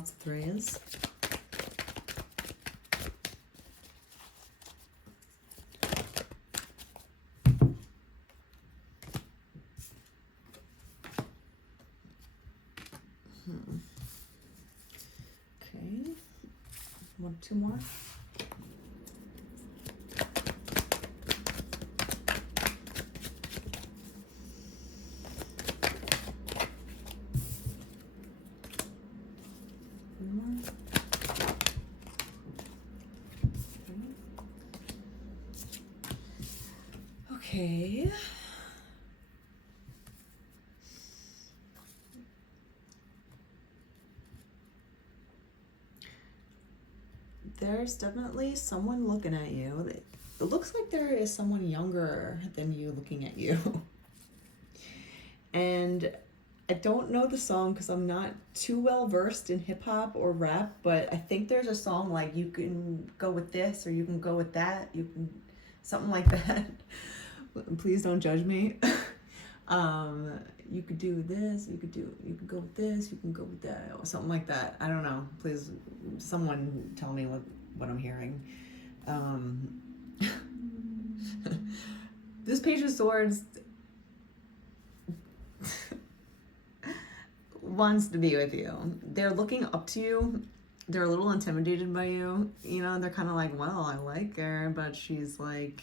Lots of threes. Okay. Two more. Okay. There's definitely someone looking at you. It looks like there is someone younger than you looking at you. And I don't know the song because I'm not too well versed in hip hop or rap, but I think there's a song like you can go with this or you can go with that. You can something like that. Please don't judge me. You could do this, you could go with this, you can go with that, or something like that. I don't know. Please, someone tell me what I'm hearing. This Page of Swords wants to be with you. They're looking up to you. They're a little intimidated by you. You know, they're kind of like, well, I like her, but she's like,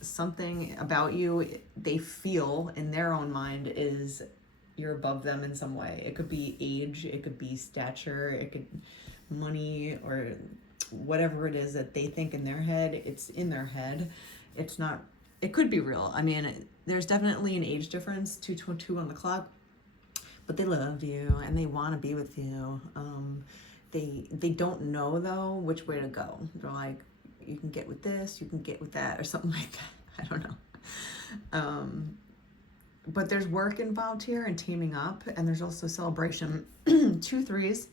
something about you they feel in their own mind is you're above them in some way. It could be age, it could be stature, it could money, or whatever it is that they think in their head. It's in their head. It's not, it could be real. I mean, there's definitely an age difference, 2 on the clock, but they love you and they want to be with you. They don't know though which way to go. They're like, you can get with this, you can get with that, or something like that. I don't know. But there's work involved here and teaming up, and there's also celebration. 2 threes,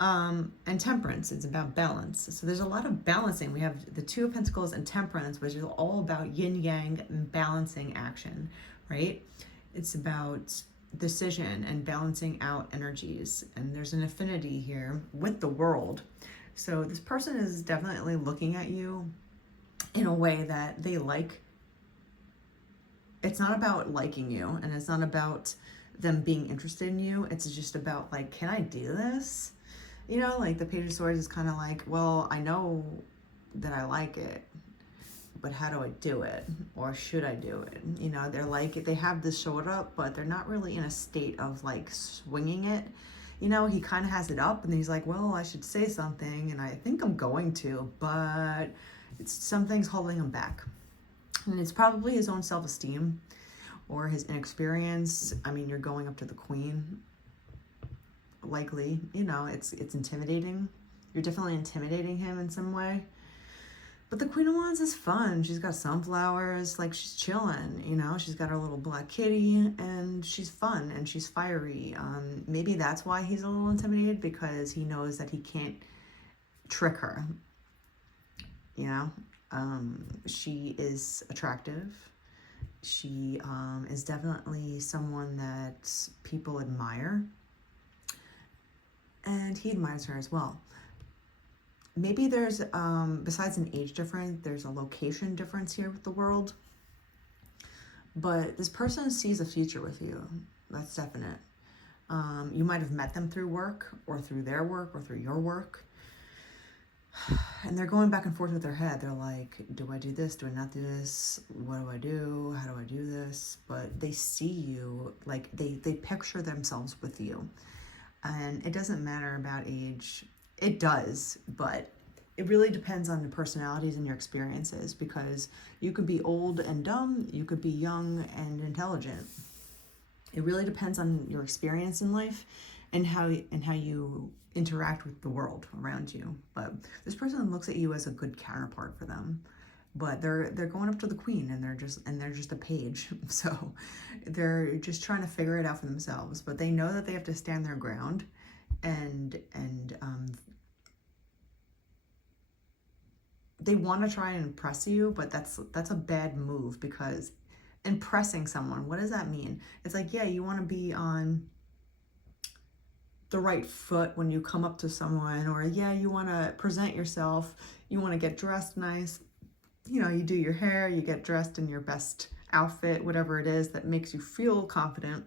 and temperance. It's about balance. So there's a lot of balancing. We have the 2 of Pentacles and temperance, which is all about yin yang and balancing action, right? It's about decision and balancing out energies. And there's an affinity here with the world. So this person is definitely looking at you in a way that they like. It's not about liking you, and it's not about them being interested in you. It's just about like, can I do this? You know, like the Page of Swords is kind of like, well, I know that I like it, but how do I do it? Or should I do it? You know, they're like, they have this showed up, but they're not really in a state of like swinging it. You know, he kind of has it up and he's like, well, I should say something and I think I'm going to, but something's holding him back. And it's probably his own self-esteem or his inexperience. I mean, you're going up to the Queen. Likely, you know, it's intimidating. You're definitely intimidating him in some way. But the Queen of Wands is fun. She's got sunflowers, like she's chilling, you know. She's got her little black kitty and she's fun and she's fiery. Maybe that's why he's a little intimidated, because he knows that he can't trick her, you know. She is attractive. She is definitely someone that people admire. And he admires her as well. Maybe there's, besides an age difference, there's a location difference here with the world. But this person sees a future with you. That's definite. You might have met them through work or through their work or through your work. And they're going back and forth with their head. They're like, do I do this? Do I not do this? What do I do? How do I do this? But they see you, like they picture themselves with you. And it doesn't matter about age. It does, but it really depends on the personalities and your experiences, because you could be old and dumb, you could be young and intelligent. It really depends on your experience in life and how you interact with the world around you. But this person looks at you as a good counterpart for them. But they're going up to the Queen and they're just a page. So they're just trying to figure it out for themselves. But they know that they have to stand their ground and they want to try and impress you, but that's a bad move, because impressing someone, what does that mean? It's like, yeah, you want to be on the right foot when you come up to someone, or yeah, you want to present yourself, you want to get dressed nice, you know, you do your hair, you get dressed in your best outfit, whatever it is that makes you feel confident.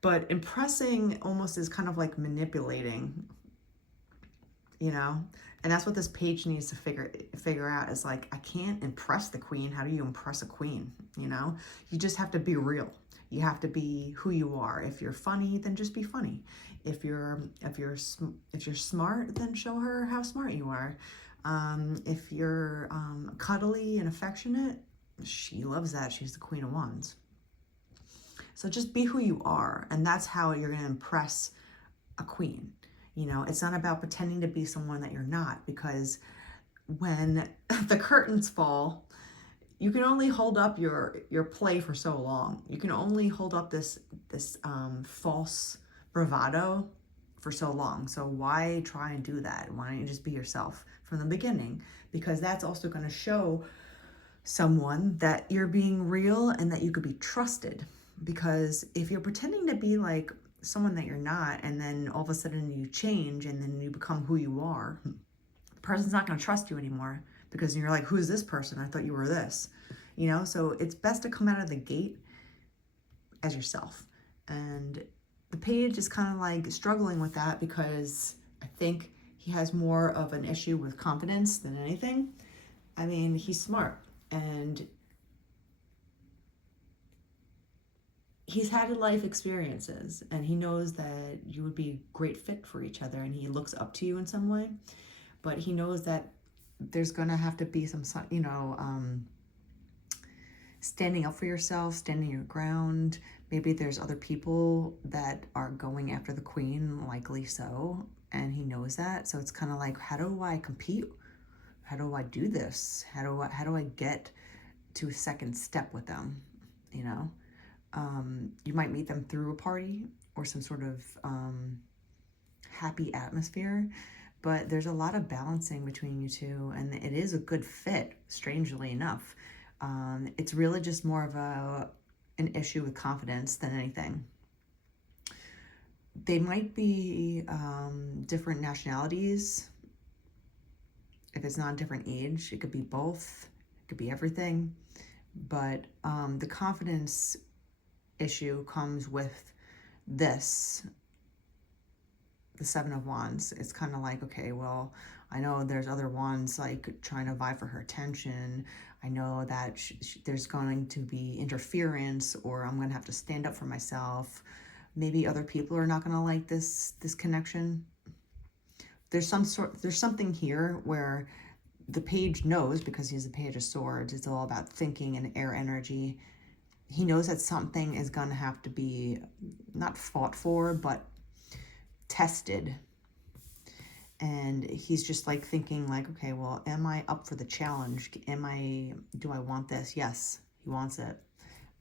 But impressing almost is kind of like manipulating, you know? And that's what this page needs to figure out, is like, I can't impress the queen. How do you impress a queen? You know, you just have to be real. You have to be who you are. If you're funny, then just be funny. If you're smart, then show her how smart you are. If you're cuddly and affectionate, she loves that. She's the Queen of Wands. So just be who you are, and that's how you're going to impress a queen. You know, it's not about pretending to be someone that you're not, because when the curtains fall, you can only hold up your play for so long. You can only hold up this false bravado for so long. So why try and do that? Why don't you just be yourself from the beginning? Because that's also going to show someone that you're being real and that you could be trusted. Because if you're pretending to be like someone that you're not, and then all of a sudden you change and then you become who you are, the person's not going to trust you anymore, because you're like, who's this person? I thought you were this, you know? So it's best to come out of the gate as yourself. And the page is kind of like struggling with that, because I think he has more of an issue with confidence than anything. I mean, he's smart, and he's had life experiences, and he knows that you would be a great fit for each other, and he looks up to you in some way. But he knows that there's going to have to be some, you know, standing up for yourself, standing your ground. Maybe there's other people that are going after the queen, likely so, and he knows that. So it's kind of like, how do I compete? How do I do this? How do I get to a second step with them, you know? You might meet them through a party or some sort of happy atmosphere, but there's a lot of balancing between you two, and it is a good fit, strangely enough. It's really just more of an issue with confidence than anything. They might be different nationalities. If it's not a different age, it could be both. It could be everything. But the confidence issue comes with this, the Seven of Wands. It's kind of like, okay, well, I know there's other wands like trying to vie for her attention. I know that there's going to be interference, or I'm going to have to stand up for myself. Maybe other people are not going to like this connection. There's something here where the page knows, because he's the Page of Swords, it's all about thinking and air energy. He knows that something is going to have to be not fought for, but tested. And he's just like thinking like, okay, well, am I up for the challenge? Do I want this? Yes, he wants it.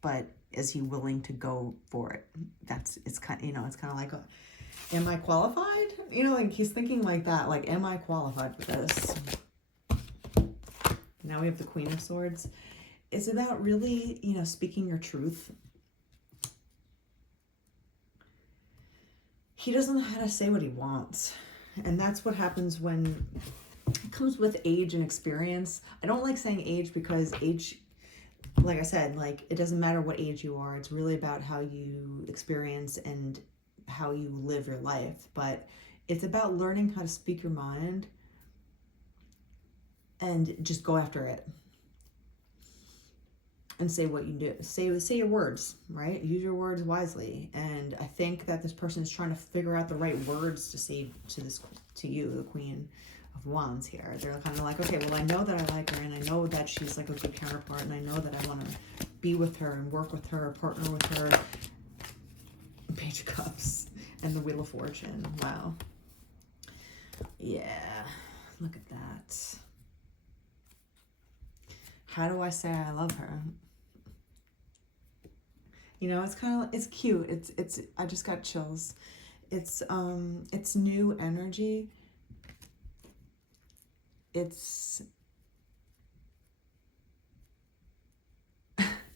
But is he willing to go for it? It's kind of like, am I qualified? You know, like he's thinking like that, like, am I qualified for this? Now we have the Queen of Swords. It's about really, you know, speaking your truth. He doesn't know how to say what he wants. And that's what happens when it comes with age and experience. I don't like saying age, because age, like I said, like it doesn't matter what age you are. It's really about how you experience and how you live your life. But it's about learning how to speak your mind and just go after it. And say what you do. Say your words, right? Use your words wisely. And I think that this person is trying to figure out the right words to say to you, the Queen of Wands here. They're kind of like, okay, well, I know that I like her, and I know that she's like a good counterpart, and I know that I want to be with her and work with her, partner with her. Page of Cups and the Wheel of Fortune. Wow. Yeah, look at that. How do I say I love her? You know, it's cute. It's I just got chills. It's new energy. It's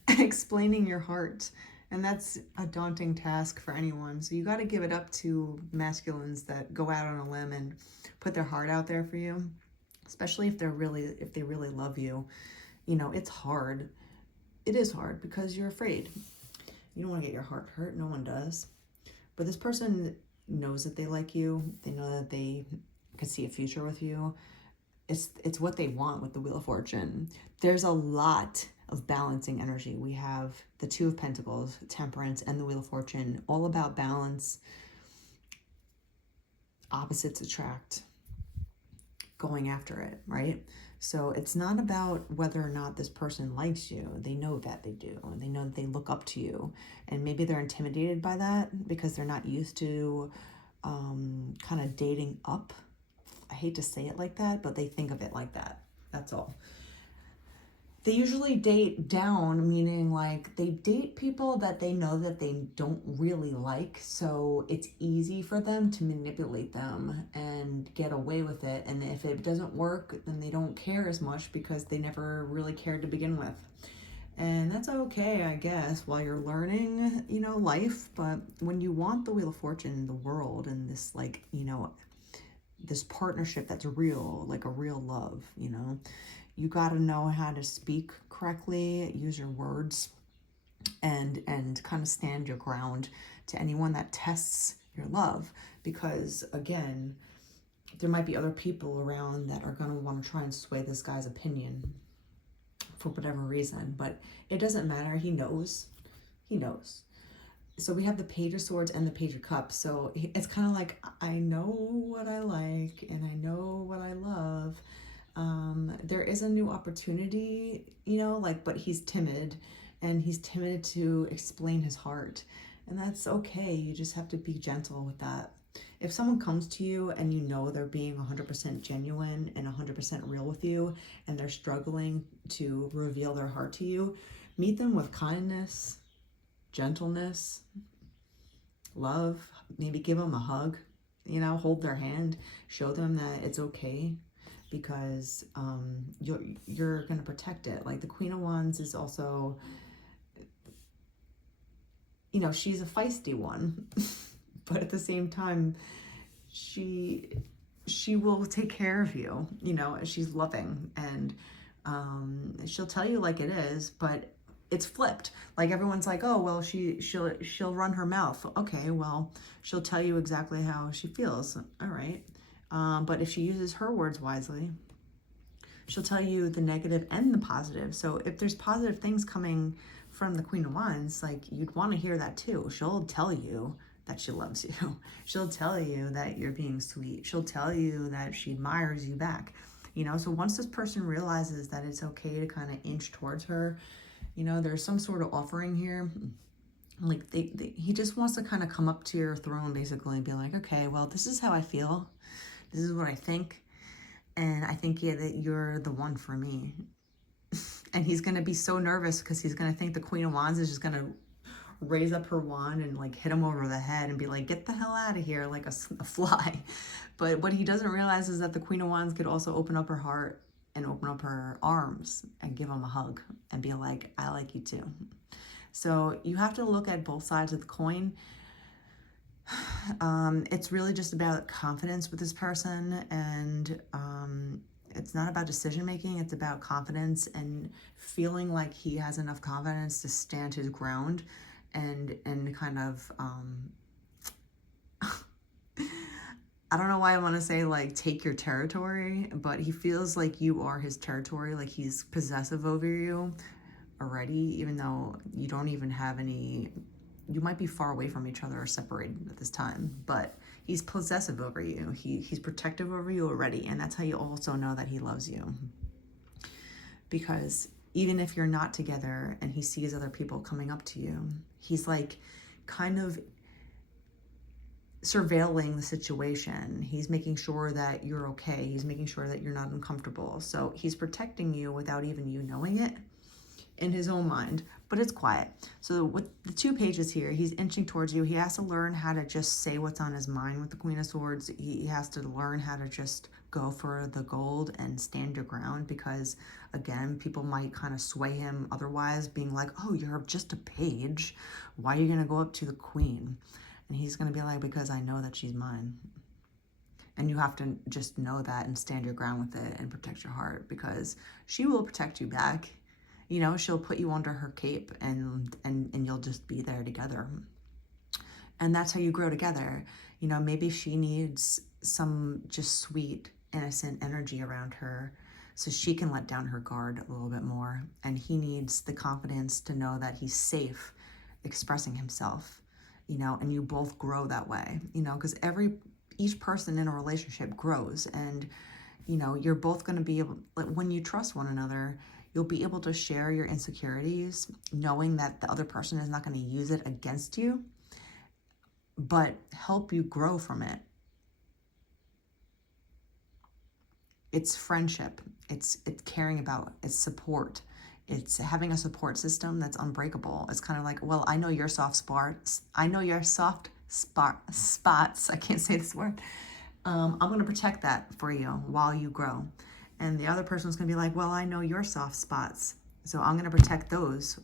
explaining your heart And that's a daunting task for anyone. So you got to give it up to masculines that go out on a limb and put their heart out there for you, especially if they really love you. You know, it's hard. It is hard because you're afraid. You don't want to get your heart hurt. No one does. But this person knows that they like you. They know that they could see a future with you. It's what they want with the Wheel of Fortune. There's a lot of balancing energy. We have the Two of Pentacles, Temperance, and the Wheel of Fortune, all about balance. Opposites attract, going after it, right? So it's not about whether or not this person likes you. They know that they do. They know that they look up to you. And maybe they're intimidated by that because they're not used to kind of dating up. I hate to say it like that, but they think of it like that. That's all. They usually date down, meaning like they date people that they know that they don't really like. So it's easy for them to manipulate them and get away with it. And if it doesn't work, then they don't care as much because they never really cared to begin with. And that's okay, I guess, while you're learning, you know, life. But when you want the Wheel of Fortune, the world, and this, like, you know, this partnership that's real, like a real love, you know, you got to know how to speak correctly, use your words, and kind of stand your ground to anyone that tests your love. Because again, there might be other people around that are going to want to try and sway this guy's opinion for whatever reason, but it doesn't matter. He knows. So we have the Page of Swords and the Page of Cups. So it's kind of like, I know what I like and I know what I love. There is a new opportunity, you know, like, but he's timid, and he's timid to explain his heart, and that's okay. You just have to be gentle with that. If someone comes to you and you know they're being 100% genuine and 100% real with you, and they're struggling to reveal their heart to you, meet them with kindness, gentleness, love. Maybe give them a hug, you know, hold their hand, show them that it's okay, because you're going to protect it. Like the Queen of Wands is also, you know, she's a feisty one, but at the same time, she will take care of you. You know, she's loving, and she'll tell you like it is, but it's flipped. Like everyone's like, oh, well, she'll run her mouth. Okay, well, she'll tell you exactly how she feels. All right. But if she uses her words wisely, she'll tell you the negative and the positive. So if there's positive things coming from the Queen of Wands, like, you'd want to hear that too. She'll tell you that she loves you. She'll tell you that you're being sweet. She'll tell you that she admires you back. You know, so once this person realizes that it's okay to kind of inch towards her, you know, there's some sort of offering here. Like he just wants to kind of come up to your throne basically and be like, okay, well, this is how I feel. This is what I think. And I think, yeah, that you're the one for me. And he's going to be so nervous because he's going to think the Queen of Wands is just going to raise up her wand and like hit him over the head and be like, get the hell out of here, like a fly. But what he doesn't realize is that the Queen of Wands could also open up her heart and open up her arms and give him a hug and be like, I like you too. So you have to look at both sides of the coin. It's really just about confidence with this person, and it's not about decision making. It's about confidence and feeling like he has enough confidence to stand his ground and kind of I don't know why I want to say like take your territory, but he feels like you are his territory, like he's possessive over you already, even though you don't even have any. You might be far away from each other or separated at this time, but he's possessive over you. He's protective over you already, and that's how you also know that he loves you. Because even if you're not together and he sees other people coming up to you, he's like kind of surveilling the situation. He's making sure that you're okay. He's making sure that you're not uncomfortable. So he's protecting you without even you knowing it. in his own mind, but it's quiet. So with the 2 pages here, he's inching towards you. He has to learn how to just say what's on his mind with the Queen of Swords. He has to learn how to just go for the gold and stand your ground, because again, people might kind of sway him otherwise, being like, oh, you're just a page. Why are you going to go up to the queen? And he's going to be like, because I know that she's mine. And you have to just know that and stand your ground with it and protect your heart, because she will protect you back. You know, she'll put you under her cape, and you'll just be there together. And that's how you grow together. You know, maybe she needs some just sweet, innocent energy around her so she can let down her guard a little bit more. And he needs the confidence to know that he's safe expressing himself, you know, and you both grow that way, you know, because each person in a relationship grows. And, you know, you're both going to be able, like, when you trust one another, you'll be able to share your insecurities, knowing that the other person is not going to use it against you, but help you grow from it. It's friendship. It's caring about. It's support. It's having a support system that's unbreakable. It's kind of like, well, I know your soft spots. I know your soft spots. I can't say this word. I'm going to protect that for you while you grow. And the other person's going to be like, well, I know your soft spots, so I'm going to protect those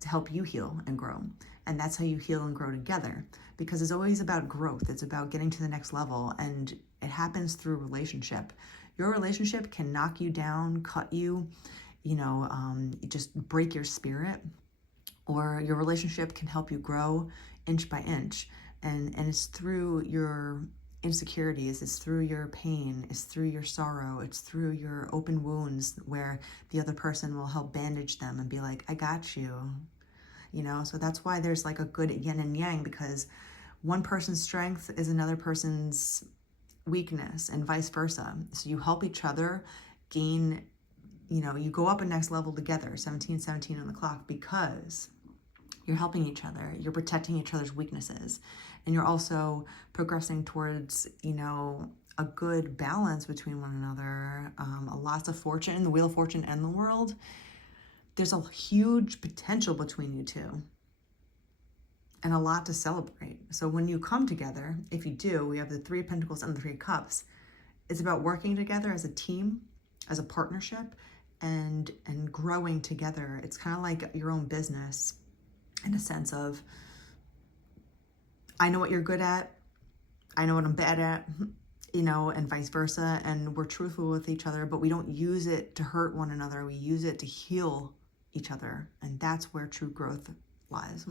to help you heal and grow. And that's how you heal and grow together, because it's always about growth. It's about getting to the next level, and it happens through relationship. Your relationship can knock you down, cut you, you know, just break your spirit, or your relationship can help you grow inch by inch. And it's through your insecurities, it's through your pain, it's through your sorrow, it's through your open wounds where the other person will help bandage them and be like, I got you, you know. So that's why there's like a good yin and yang, because one person's strength is another person's weakness and vice versa. So you help each other gain, you know, you go up a next level together, 1717 on the clock, because you're helping each other, you're protecting each other's weaknesses, and you're also progressing towards, you know, a good balance between one another, lots of fortune, the Wheel of Fortune and the World. There's a huge potential between you two and a lot to celebrate. So when you come together, if you do, we have the 3 of Pentacles and the 3 of Cups. It's about working together as a team, as a partnership, and growing together. It's kind of like your own business, in a sense of, I know what you're good at, I know what I'm bad at, you know, and vice versa. And we're truthful with each other, but we don't use it to hurt one another. We use it to heal each other. And that's where true growth lies.